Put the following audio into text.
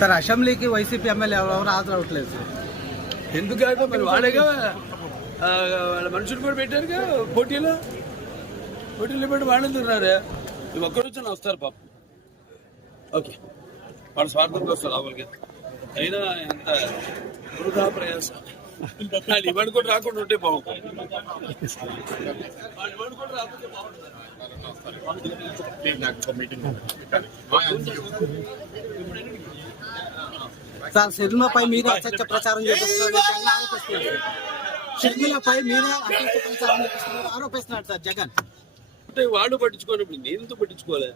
Sir అసెంబ్లీకి YCP MLA ఎవరు హాజరవట్లేదు sir. ఎందుకంటే మరి వాళ్ళేగా వాళ్ళ మనుషులు కూడా పెట్టారుగా పోటీలో పెట్టి వాళ్ళు తిన్నారు. ఒక్కరు వచ్చి వస్తారు పాపం. ఓకే, వాళ్ళ స్వార్థంకి వస్తారు లోపలికి. అయినా ఎంత వృధా ప్రయాసం. వాళ్ళు ఇవాడు కూడా రాకుండా ఉంటే బాగుంటుంది. వాళ్ళు ఇవాడు కూడా రాకుంటే బాగుంటుంది. సార్ షర్మిలపై మీద అసత్య ప్రచారం చేస్తున్నారు. షర్మిలపై మీద అసత్య ప్రచారం చేస్తున్నారు ఆరోపిస్తున్నాడు సార్ జగన్. అంటే వాళ్ళు పట్టించుకోనప్పుడు నేను ఎందుకు పట్టించుకోలే?